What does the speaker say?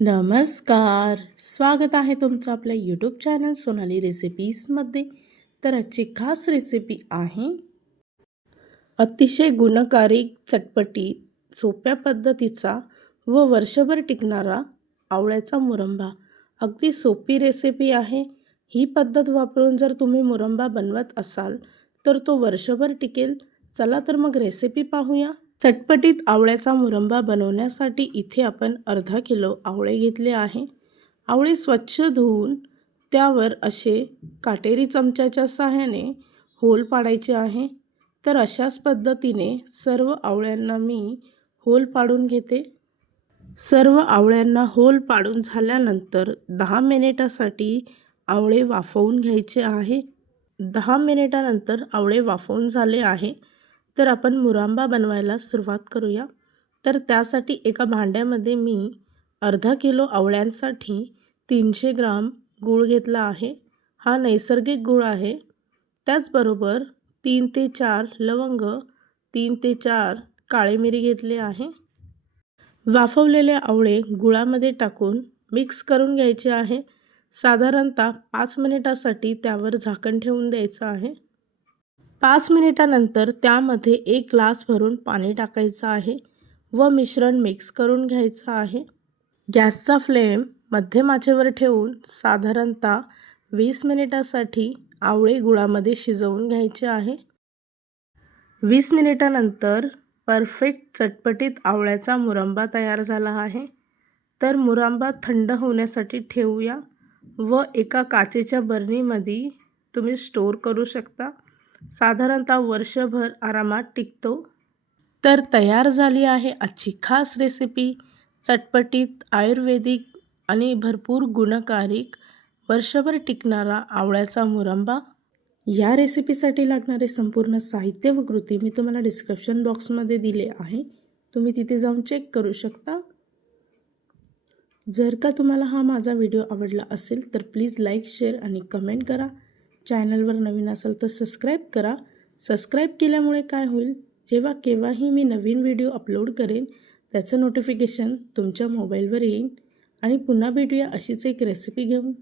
नमस्कार. स्वागत आहे तुमचं आपल्या यूट्यूब चॅनल सोनाली रेसिपीजमध्ये तर आजची खास रेसिपी आहे अतिशय गुणकारी चटपटी सोप्या पद्धतीचा व वर्षभर टिकणारा आवळ्याचा मुरंबा. अगदी सोपी रेसिपी आहे. ही पद्धत वापरून जर तुम्ही मुरंबा बनवत असाल तर तो वर्षभर टिकेल. चला तर मग रेसिपी पाहूया. चटपटीत आवळ्याचा मुरंबा बनवण्यासाठी इथे आपण अर्धा किलो आवळे घेतले आहे. आवळे स्वच्छ धुवून त्यावर असे काटेरी चमच्याच्या सहाय्याने होल पाडायचे आहे. तर अशाच पद्धतीने सर्व आवळ्यांना मी होल पाडून घेते. सर्व आवळ्यांना होल पाडून झाल्यानंतर दहा मिनिटासाठी आवळे वाफवून घ्यायचे आहे. दहा मिनिटानंतर आवळे वाफवून झाले आहे. तर आपण मुरांबा बनवायला सुरुवात करूया. तर त्यासाठी एका भांड्यामध्ये मी अर्धा किलो आवळ्यांसाठी तीनशे ग्राम गूळ घेतला आहे. हा नैसर्गिक गूळ आहे. त्याचबरोबर तीन ते चार लवंग तीन ते चार काळे मिरी घेतले आहे. वाफवलेले आवळे गुळामध्ये टाकून मिक्स करून घ्यायचे आहे. साधारणतः पाच मिनिटासाठी त्यावर झाकण ठेवून द्यायचं आहे. पाच मिनिटानंतर त्यामध्ये एक ग्लास भरून पाणी टाकायचं आहे व मिश्रण मिक्स करून घ्यायचं आहे. गॅसचा फ्लेम मध्यमाचेवर ठेवून साधारणतः वीस मिनिटासाठी आवळे गुळामध्ये शिजवून घ्यायचे आहे. वीस मिनिटानंतर परफेक्ट चटपटीत आवळ्याचा मुरंबा तयार झाला आहे. तर मुरंबा थंड होण्यासाठी ठेवूया व एका काचेच्या बरणीमध्ये तुम्ही स्टोअर करू शकता. साधारणतः वर्षभर आरामात टिकतो. तर तयार झाली आहे आजची खास रेसिपी चटपटीत आयुर्वेदिक आणि भरपूर गुणकारिक वर्षभर टिकणारा आवळ्याचा मुरंबा. या रेसिपीसाठी लागणारे संपूर्ण साहित्य व कृती मी तुम्हाला डिस्क्रिप्शन बॉक्समध्ये दिले आहे. तुम्ही तिथे जाऊन चेक करू शकता. जर का तुम्हाला हा माझा व्हिडिओ आवडला असेल तर प्लीज लाईक शेअर आणि कमेंट करा. चॅनलवर नवीन असाल तर सबस्क्राईब करा. सबस्क्राईब केल्यामुळे काय होईल? जेव्हा केव्हाही मी नवीन व्हिडिओ अपलोड करेन त्याचं नोटिफिकेशन तुमच्या मोबाईलवर येईल आणि पुन्हा भेटूया अशीच एक रेसिपी घेऊन.